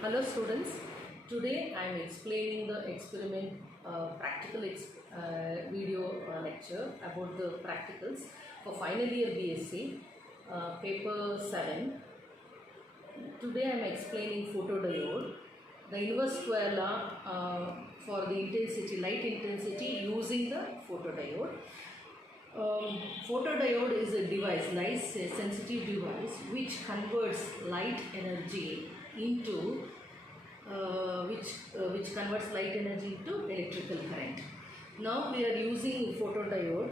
Hello students, today I am explaining the experiment practical video lecture about the practicals for final year BSc paper 7. Today I am explaining photodiode, the inverse square law for the intensity, light intensity using the photodiode. Photodiode is a device, light sensitive device which converts light energy into which converts light energy into electrical current. Now we are using photodiode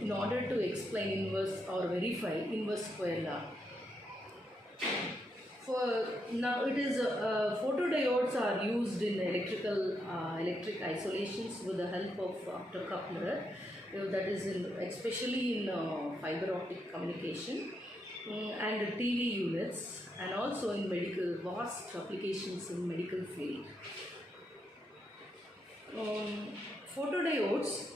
in order to explain inverse or verify inverse square law. For now, it is photodiodes are used in electric isolations with the help of optocoupler. That is especially in fiber optic communication and TV units, and also in vast applications in medical field. Photodiodes,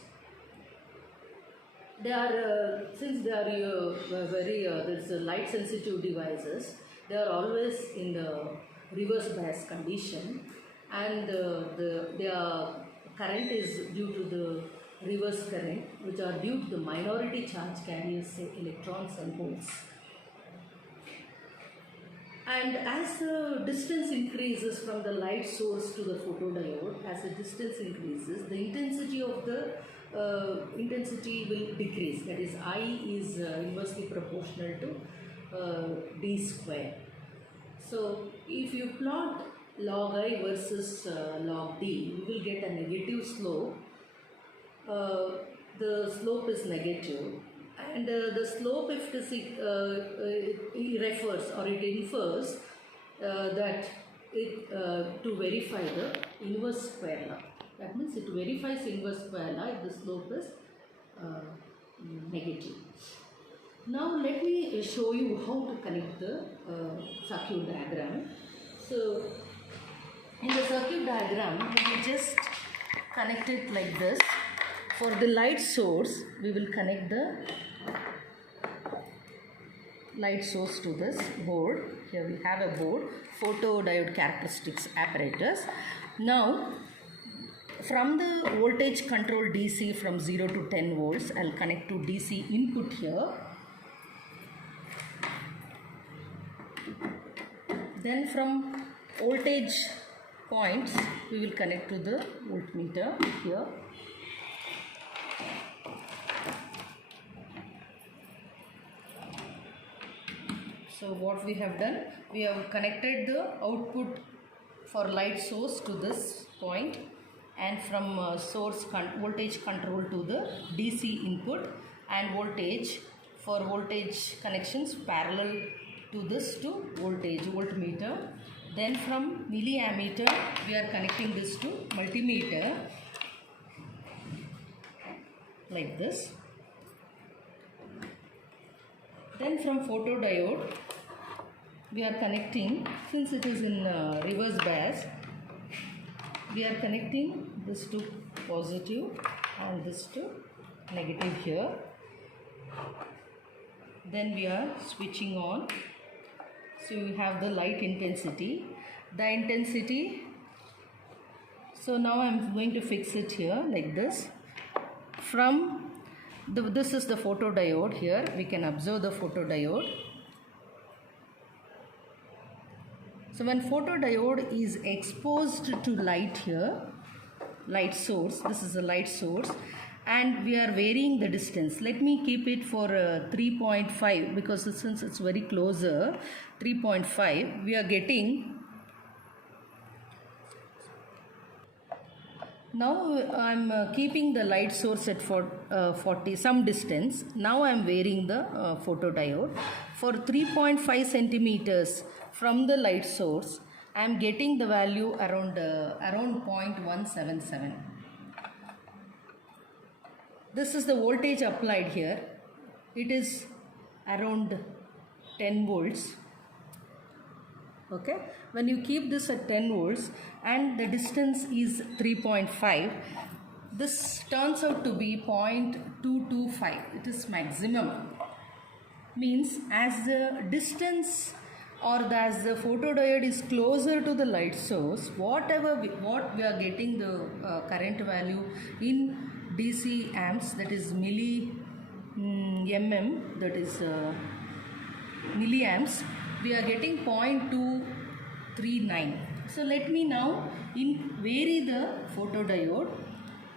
they are since they are there's light sensitive devices. They are always in the reverse bias condition, and their current is due to the reverse current, which are due to the minority charge carriers, say electrons and holes. And as the distance increases from the light source to the photodiode, as the distance increases, the intensity of the intensity will decrease. That is, I is inversely proportional to d square. So if you plot log I versus log d, you will get a negative slope. The slope is negative, and the slope, if it refers or it infers that it to verify the inverse square law. That means it verifies inverse square law if the slope is negative. Now let me show you how to connect the circuit diagram. So in the circuit diagram, we will just connect it like this. For the light source, we will connect the light source to this board. Here we have a board, photodiode characteristics apparatus. Now from the voltage control DC from 0 to 10 volts, I'll connect to DC input here. Then from voltage points, we will connect to the voltmeter here. So what we have done, we have connected the output for light source to this point, and from voltage control to the DC input, and voltage for voltage connections parallel to this to voltmeter. Then from milliammeter, we are connecting this to multimeter like this. Then from photodiode, we are connecting, since it is in reverse bias, we are connecting this to positive and this to negative here. Then we are switching on. So we have the light intensity. The intensity, so now I am going to fix it here like this. From this is the photodiode here. We can observe the photodiode. So when photodiode is exposed to light here, light source, this is a light source, and we are varying the distance. Let me keep it for 3.5 because since it's very closer, 3.5, we are getting. Now I'm keeping the light source at 40 some distance. Now I'm varying the photodiode. For 3.5 centimeters from the light source, I'm getting the value around 0.177. This is the voltage applied here. It is around 10 volts. Okay, when you keep this at 10 volts and the distance is 3.5, this turns out to be 0.225. It is maximum. Means as the distance or as the photodiode is closer to the light source, what we are getting the current value in DC amps, that is that is milliamps, we are getting 0.239. So let me now vary the photodiode.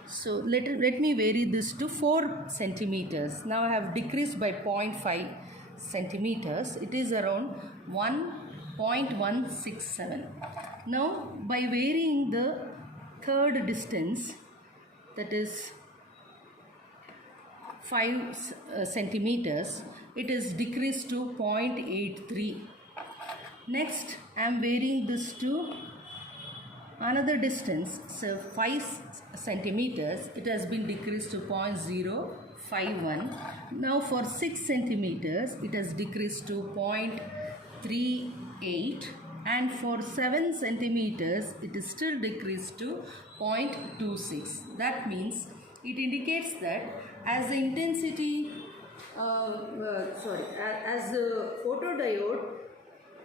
So let me vary this to 4 centimeters. Now I have decreased by 0.5 centimeters. It is around 1.167. Now by varying the third distance, that is 5 centimeters, it is decreased to 0.83. Next I am varying this to another distance, so 5 centimeters, it has been decreased to 0.051. Now for 6 centimeters, it has decreased to 0.38, and for 7 centimeters, it is still decreased to 0.26. That means it indicates that as the intensity, as the photodiode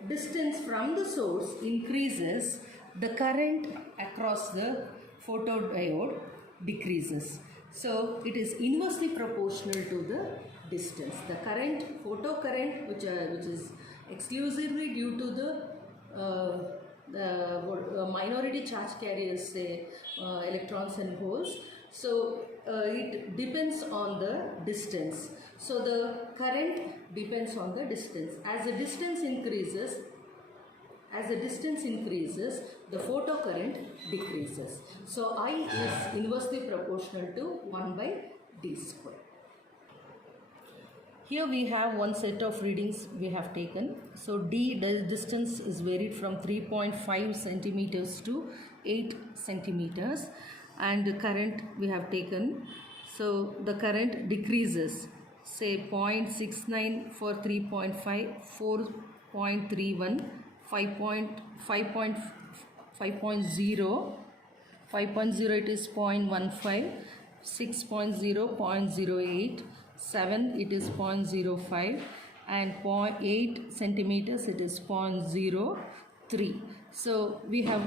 distance from the source increases, the current across the photodiode decreases. So it is inversely proportional to the distance. The current, photocurrent, which is exclusively due to the minority charge carriers, say electrons and holes. So it depends on the distance. So the current depends on the distance. As the distance increases, the photocurrent decreases. So I is inversely proportional to 1 by d square. Here we have one set of readings we have taken. So d, the distance is varied from 3.5 centimeters to 8 centimeters, and the current we have taken. So the current decreases, say 0.69 for 3.5, 4.31, 5.0, 5.0 it is 0.15, 6.0, 0.08, 7 it is 0.05, and 0.8 centimeters it is 0.03. So we have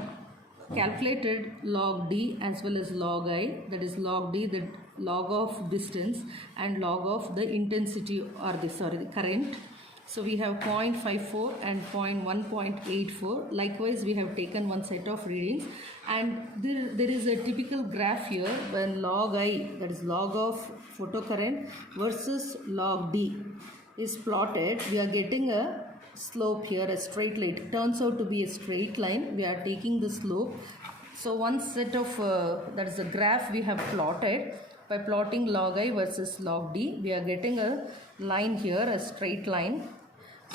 calculated log d as well as log I, that is log d, the log of distance, and log of the intensity, or the current. So we have 0.54 and 0.1.84. Likewise, we have taken one set of readings, and there is a typical graph here when log I, that is log of photocurrent, versus log D is plotted. We are getting a slope here, a straight line. It turns out to be a straight line. We are taking the slope. So one set of, that is a graph we have plotted. By plotting log I versus log D, we are getting a line here, a straight line.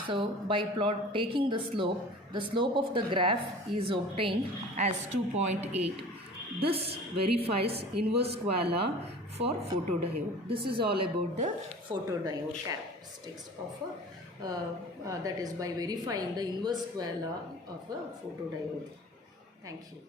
So by taking the slope of the graph is obtained as 2.8. This verifies inverse square law for photodiode. This is all about the photodiode characteristics of that is by verifying the inverse square law of a photodiode. Thank you.